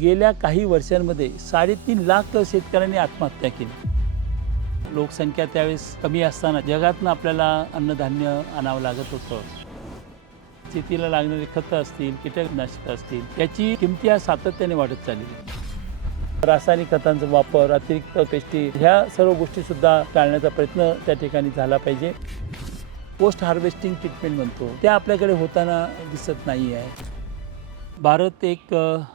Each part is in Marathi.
गेल्या काही वर्षांमध्ये 3.5 लाख शेतकऱ्यांनी आत्महत्या केली। लोकसंख्या त्यावेळेस कमी असताना जगातून आपल्याला अन्नधान्य आणावं लागत होतं। शेतीला लागणारी खतं असतील, कीटकनाशकं असतील, याची किमती आज सातत्याने वाढत चालली आहे। रासायनिक खतांचा वापर, अतिरिक्त पेस्टिसाइड ह्या सर्व गोष्टी सुद्धा टाळण्याचा प्रयत्न त्या ठिकाणी झाला पाहिजे। पोस्ट हार्वेस्टिंग ट्रीटमेंट म्हणतो त्या आपल्याकडे होताना दिसत नाही आहे। भारत एक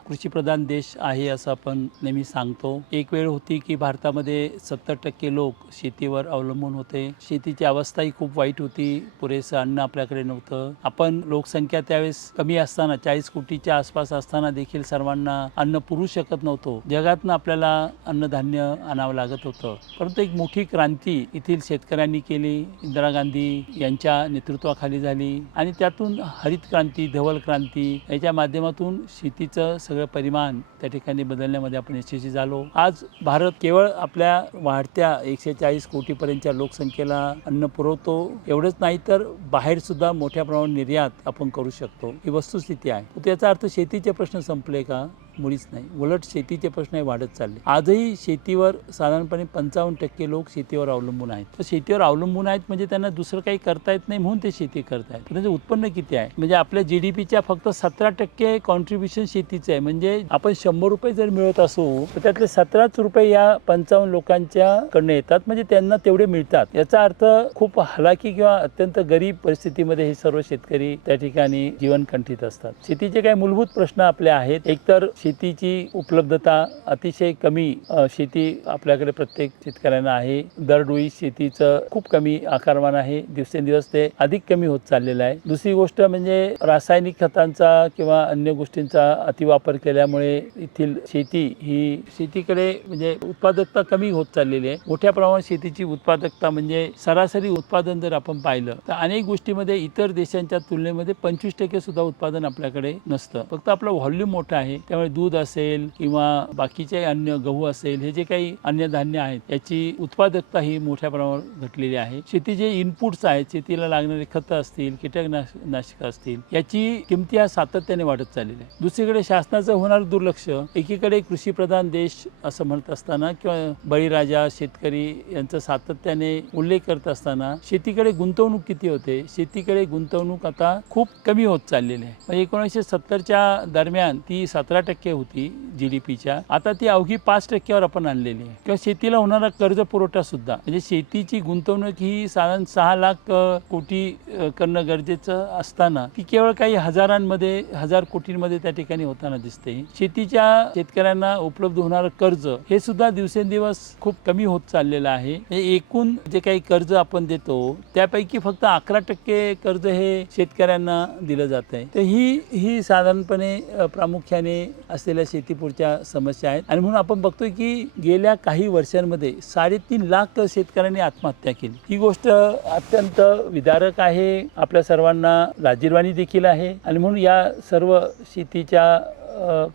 कृषीप्रधान देश आहे असं आपण नेहमी सांगतो। एक वेळ होती की भारतामध्ये 70% लोक शेतीवर अवलंबून होते। शेतीची अवस्थाही खूप वाईट होती, पुरेसं अन्न आपल्याकडे नव्हतं। आपण लोकसंख्या त्यावेळेस कमी असताना 40 कोटीच्या आसपास असताना देखील सर्वांना अन्न पुरू शकत नव्हतो। जगातून आपल्याला अन्नधान्य आणावं लागत होतं। परंतु एक मोठी क्रांती येथील शेतकऱ्यांनी केली, इंदिरा गांधी यांच्या नेतृत्वाखाली झाली आणि त्यातून हरित क्रांती, धवल क्रांती याच्या माध्यमातून शेतीचं सगळं परिमाण त्या ठिकाणी बदलण्यामध्ये आपण यशस्वी झालो। आज भारत केवळ आपल्या वाढत्या 140 कोटीपर्यंतच्या लोकसंख्येला अन्न पुरवतो, एवढंच नाही तर बाहेर सुद्धा मोठ्या प्रमाणात निर्यात आपण करू शकतो, ही वस्तुस्थिती आहे। त्याचा अर्थ शेतीचे प्रश्न संपले का? मुळीच नाही, उलट शेतीचे प्रश्न वाढत चालले। आजही शेतीवर साधारणपणे 55% लोक शेतीवर अवलंबून आहेत। तर शेतीवर अवलंबून आहेत म्हणजे त्यांना दुसरं काही करता येत नाही म्हणून ते शेती करतायत। त्यांचं उत्पन्न किती आहे? म्हणजे आपल्या GDPच्या फक्त 17% कॉन्ट्रीब्युशन शेतीचं आहे। म्हणजे आपण 100 रुपये जर मिळत असू तर त्यातले 17च रुपये या 55 लोकांच्या कडनं येतात, म्हणजे त्यांना तेवढे मिळतात। याचा अर्थ खूप हलाकी किंवा अत्यंत गरीब परिस्थितीमध्ये हे सर्व शेतकरी त्या ठिकाणी जीवन कंठित असतात। शेतीचे काही मूलभूत प्रश्न आपले आहेत। एकतर शेतीची उपलब्धता अतिशय कमी, शेती आपल्याकडे प्रत्येक शेतकऱ्यांना आहे। दरडोई शेतीचं खूप कमी आकारमान आहे, दिवसेंदिवस ते अधिक कमी होत चाललेलं आहे। दुसरी गोष्ट म्हणजे रासायनिक खतांचा किंवा अन्य गोष्टींचा अतिवापर केल्यामुळे येथील शेती ही शेतीकडे म्हणजे उत्पादकता कमी होत चाललेली आहे। मोठ्या प्रमाणात शेतीची उत्पादकता म्हणजे सरासरी उत्पादन जर आपण पाहिलं तर अनेक गोष्टीमध्ये इतर देशांच्या तुलनेमध्ये 25% सुद्धा उत्पादन आपल्याकडे नसतं। फक्त आपलं व्हॉल्यूम मोठं आहे, त्यामुळे दूध असेल किंवा बाकीचे अन्य गहू असेल, हे जे काही अन्नधान्य आहेत याची उत्पादकता ही मोठ्या प्रमाणावर घटलेली आहे। शेतीचे इनपुट्स आहेत, शेतीला लागणारी खतं असतील, कीटकनाशकं असतील, याची किमती आज सातत्याने वाढत चाललेली आहे। दुसरीकडे शासनाचं होणारं दुर्लक्ष, एकीकडे कृषीप्रधान देश असं म्हणत असताना किंवा बळीराजा शेतकरी यांचा सातत्याने उल्लेख करत असताना शेतीकडे गुंतवणूक किती होते? शेतीकडे गुंतवणूक आता खूप कमी होत चाललेली आहे। 1970च्या दरम्यान ती 17% होती GDPच्या, आता ती अवघी 5%वर आपण आणलेली आहे। किंवा शेतीला होणारा कर्ज पुरवठा सुद्धा, म्हणजे शेतीची गुंतवणूक ही साधारण 6 लाख कोटी करणं गरजेचं असताना ती केवळ काही हजार कोटींमध्ये त्या ठिकाणी होताना दिसते। शेतकऱ्यांना उपलब्ध होणारं कर्ज हे सुद्धा दिवसेंदिवस खूप कमी होत चाललेलं आहे। एकूण जे काही कर्ज आपण देतो त्यापैकी फक्त 11% कर्ज हे शेतकऱ्यांना दिलं जात आहे। तर ही साधारणपणे प्रामुख्याने असलेल्या शेतीपुरच्या समस्या आहेत आणि म्हणून आपण बघतोय की गेल्या काही वर्षांमध्ये 3.5 लाख शेतकऱ्यांनी आत्महत्या केली। ही गोष्ट अत्यंत विदारक आहे, आपल्या सर्वांना लाजिरवाणी देखील आहे आणि म्हणून या सर्व शेतीच्या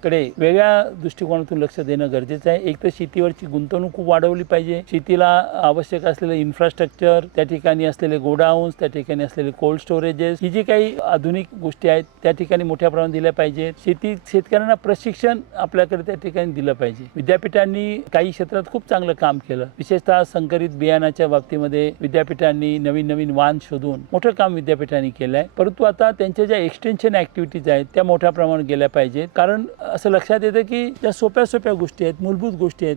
कडे वेगळ्या दृष्टिकोनातून लक्ष देणं गरजेचं आहे। एक तर शेतीवरची गुंतवणूक खूप वाढवली पाहिजे, शेतीला आवश्यक असलेलं इन्फ्रास्ट्रक्चर, त्या ठिकाणी असलेले गोडाऊन्स, त्या ठिकाणी असलेले कोल्ड स्टोरेजेस, ही जी काही आधुनिक गोष्टी आहेत त्या ठिकाणी मोठ्या प्रमाणात दिल्या पाहिजेत। शेतकऱ्यांना प्रशिक्षण आपल्याकडे त्या ठिकाणी दिलं पाहिजे। विद्यापीठांनी काही क्षेत्रात खूप चांगलं काम केलं, विशेषतः संकरित बियाणाच्या बाबतीमध्ये विद्यापीठांनी नवीन वाण शोधून मोठं काम विद्यापीठांनी केलंय। परंतु आता त्यांच्या ज्या एक्सटेन्शन ऍक्टिव्हिटीज आहेत त्या मोठ्या प्रमाणात गेल्या पाहिजेत, कारण असं लक्षात येतं की ज्या सोप्या गोष्टी आहेत, मूलभूत गोष्टी आहेत,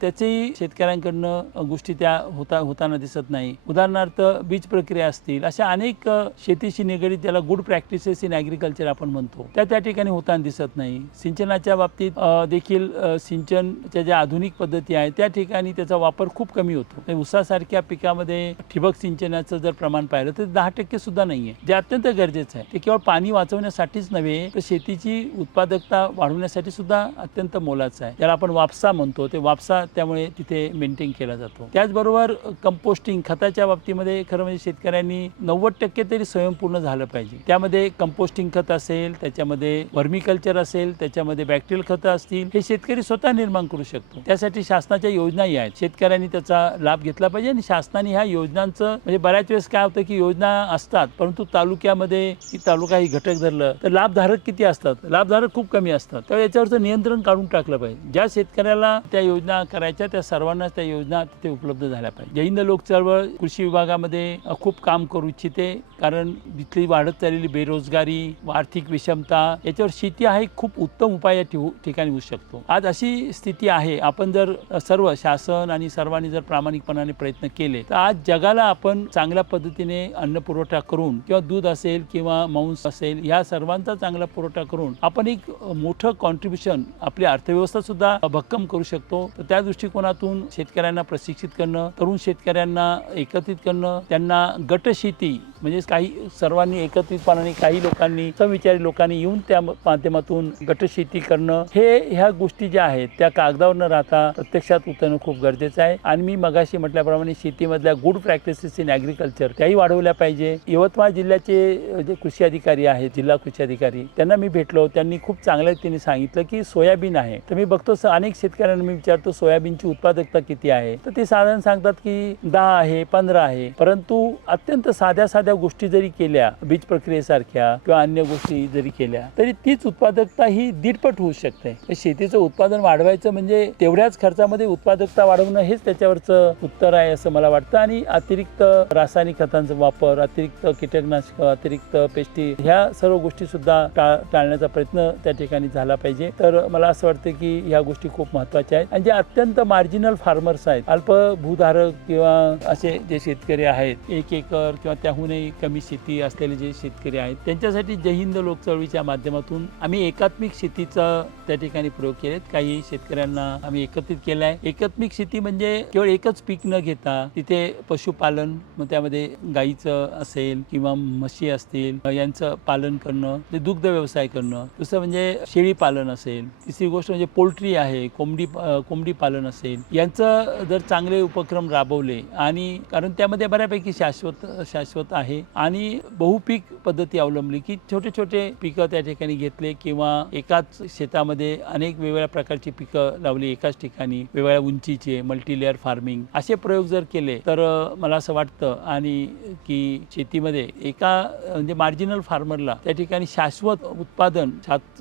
त्याच्याही शेतकऱ्यांकडनं गोष्टी त्या होताना दिसत नाही। उदाहरणार्थ बीज प्रक्रिया असतील, अशा अनेक शेतीशी निगडीत ज्याला गुड प्रॅक्टिसेस इन ॲग्रिकल्चर आपण म्हणतो त्या ठिकाणी होताना दिसत नाही। सिंचनाच्या बाबतीत देखील सिंचनच्या ज्या आधुनिक पद्धती आहेत त्या ठिकाणी त्याचा वापर खूप कमी होतो। ऊसासारख्या पिकामध्ये ठिबक सिंचनाचं जर प्रमाण पाहिलं तर 10% सुद्धा नाहीये, जे अत्यंत गरजेचं आहे। ते केवळ पाणी वाचवण्यासाठीच नव्हे तर शेतीची उत्पादकता वाढवण्यासाठी सुद्धा अत्यंत मोलाचं आहे, ज्याला आपण वापसा म्हणतो। ते वापसा त्यामुळे तिथे मेंटेन केला जातो। त्याचबरोबर कंपोस्टिंग खताच्या बाबतीमध्ये खरं म्हणजे शेतकऱ्यांनी 90% तरी स्वयंपूर्ण झालं पाहिजे। त्यामध्ये कंपोस्टिंग खत असेल, त्याच्यामध्ये वर्मिकल्चर असेल, त्याच्यामध्ये बॅक्टेरियल खतं असतील, हे शेतकरी स्वतः निर्माण करू शकतो। त्यासाठी शासनाच्या योजनाही आहेत, शेतकऱ्यांनी त्याचा लाभ घेतला पाहिजे आणि शासनाने ह्या योजनांचं म्हणजे बऱ्याच वेळेस काय होतं की योजना असतात परंतु तालुक्यामध्ये तालुका ही घटक धरलं तर लाभधारक किती असतात? लाभधारक खूप कमी असतात, तर याच्यावरचं नियंत्रण काढून टाकलं पाहिजे. ज्या शेतकऱ्याला त्या योजना करायच्या त्या सर्वांनाच त्या योजना तिथे उपलब्ध झाल्या पाहिजे. जय हिंद लोक चळवळ कृषी विभागामध्ये खूप काम करू इच्छिते, कारण तिथली वाढत चाललेली बेरोजगारी, आर्थिक विषमता याच्यावर शेती हा एक खूप उत्तम उपाय या ठिकाणी होऊ शकतो. आज अशी स्थिती आहे, आपण जर सर्व शासन आणि सर्वांनी जर प्रामाणिकपणाने प्रयत्न केले तर आज जगाला आपण चांगल्या पद्धतीने अन्न पुरवठा करून किंवा दूध असेल किंवा मांस असेल या सर्वांचा चांगला पुरवठा करून आपण एक मोठं कॉन्ट्रीब्युशन आपली अर्थव्यवस्था सुद्धा भक्कम करू शकतो. तर त्या दृष्टिकोनातून शेतकऱ्यांना प्रशिक्षित करणं, तरुण शेतकऱ्यांना एकत्रित करणं, त्यांना गट शेती म्हणजे काही सर्वांनी एकत्रितपणाने काही लोकांनी समविचारी लोकांनी येऊन त्या माध्यमातून गट शेती करणं, हे ह्या गोष्टी ज्या आहेत त्या कागदावर न राहता प्रत्यक्षात उतरणं खूप गरजेचं आहे. आणि मी मगाशी म्हटल्याप्रमाणे शेतीमधल्या गुड प्रॅक्टिसेस इन ॲग्रिकल्चर त्याही वाढवल्या पाहिजे. यवतमाळ जिल्ह्याचे जे कृषी अधिकारी आहेत, जिल्हा कृषी अधिकारी, त्यांना मी भेटलो. त्यांनी खूप चांगल्या रीतीने सांगितलं की सोयाबीन आहे, तर मी बघतो अनेक शेतकऱ्यांना मी विचारतो सोयाबीनची उत्पादकता किती आहे, तर ते साधारण सांगतात की 10 आहे, 15 आहे. परंतु अत्यंत साध्या गोष्टी जरी केल्या, बीज प्रक्रियेसारख्या किंवा अन्य गोष्टी जरी केल्या तरी तीच उत्पादकता ही दीडपट होऊ शकते. शेतीचं उत्पादन वाढवायचं म्हणजे तेवढ्याच खर्चामध्ये उत्पादकता वाढवणं हेच त्याच्यावरचं उत्तर आहे असं मला वाटतं. आणि अतिरिक्त रासायनिक खतांचा वापर, अतिरिक्त कीटकनाशक, अतिरिक्त पेस्टी ह्या सर्व गोष्टी सुद्धा टाळण्याचा प्रयत्न त्या ठिकाणी झाला पाहिजे. तर मला असं वाटतं की ह्या गोष्टी खूप महत्त्वाच्या आहेत. आणि जे अत्यंत मार्जिनल फार्मर्स आहेत, अल्प भूधारक किंवा असे जे शेतकरी आहेत, 1 एकर किंवा त्याहूनही कमी शेती असलेले जे शेतकरी आहेत, त्यांच्यासाठी जय हिंद लोक चळवळीच्या माध्यमातून आम्ही एकात्मिक शेतीचा त्या ठिकाणी प्रयोग केलेत. काही शेतकऱ्यांना आम्ही एकत्रित केलं आहे. एकात्मिक शेती म्हणजे केवळ एकच पीक न घेता तिथे पशुपालन, मग त्यामध्ये गाईचं असेल किंवा म्हशी असतील यांचं पालन करणं, ते दुग्ध व्यवसाय करणं. दुसरं म्हणजे शेळी पालन असेल. तिसरी गोष्ट म्हणजे पोल्ट्री आहे, कोंबडी पालन असेल. यांचं जर चांगले उपक्रम राबवले आणि कारण त्यामध्ये बऱ्यापैकी शाश्वत आहे आणि बहुपीक पद्धती अवलंबली की छोटे छोटे पिकं त्या ठिकाणी घेतले किंवा एकाच शेतामध्ये अनेक वेगवेगळ्या प्रकारची पिकं लावली एकाच ठिकाणी, वेगवेगळ्या उंचीचे मल्टीलेअर फार्मिंग असे प्रयोग जर केले तर मला असं वाटतं आणि की शेतीमध्ये एका म्हणजे मार्जिनल फार्मरला त्या ठिकाणी शाश्वत उत्पादन,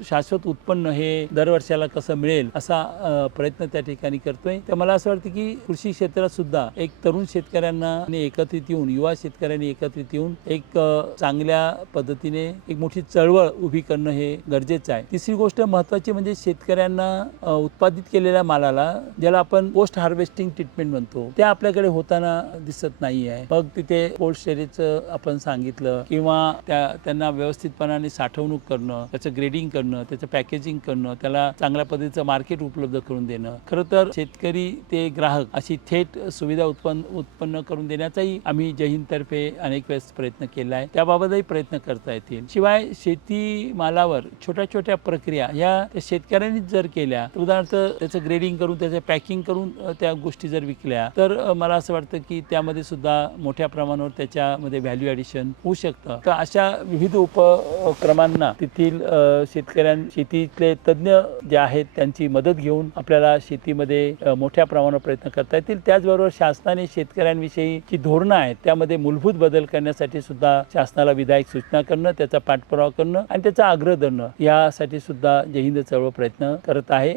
शाश्वत उत्पन्न हे दरवर्षाला कसं मिळेल असा प्रयत्न त्या ठिकाणी करतोय. तर मला असं वाटतं की कृषी क्षेत्रात सुद्धा एक तरुण शेतकऱ्यांना एकत्रित येऊन, युवा शेतकऱ्यांनी एकत्रित येऊन एक चांगल्या पद्धतीने एक मोठी चळवळ उभी करणं हे गरजेचं आहे. तिसरी गोष्ट महत्त्वाची म्हणजे शेतकऱ्यांना उत्पादित केलेल्या मालाला, ज्याला आपण पोस्ट हार्वेस्टिंग ट्रीटमेंट म्हणतो, त्या आपल्याकडे होताना दिसत नाही आहे. मग तिथे कोल्ड स्टोरेजचं आपण सांगितलं किंवा त्यांना व्यवस्थितपणाने साठवणूक करणं, त्याचं ग्रेडिंग करणं, त्याचं पॅकेजिंग करणं, त्याला चांगल्या पद्धतीचं मार्केट उपलब्ध करून देणं. खरं तर शेतकरी ते ग्राहक अशी थेट सुविधा उत्पन्न करून देण्याचाही आम्ही जय हिंद तर्फे अनेक वेळेस प्रयत्न केला आहे. त्याबाबतही प्रयत्न करता येतील. शिवाय शेतीमालावर छोट्या छोट्या प्रक्रिया ह्या शेतकऱ्यांनीच जर केल्या, तर उदाहरणार्थ त्याचं ग्रेडिंग करून, त्याचं पॅकिंग करून त्या गोष्टी जर विकल्या तर मला असं वाटतं की त्यामध्ये सुद्धा मोठ्या प्रमाणावर त्याच्यामध्ये व्हॅल्यू ॲडिशन होऊ शकतं. तर अशा विविध उपक्रमांना तेथील शेतीतले तज्ज्ञ जे आहेत त्यांची मदत घेऊन आपल्याला शेतीमध्ये मोठ्या प्रमाणावर प्रयत्न करता येतील. त्याचबरोबर शासनाने शेतकऱ्यांविषयी जी धोरणं आहेत त्यामध्ये मूलभूत बदल करण्यासाठी सुद्धा शासनाला विधायक सूचना करणं, त्याचा पाठपुरावा करणं आणि त्याचा आग्रह धरणं यासाठी सुद्धा जय हिंद चळवळ प्रयत्न करत आहे.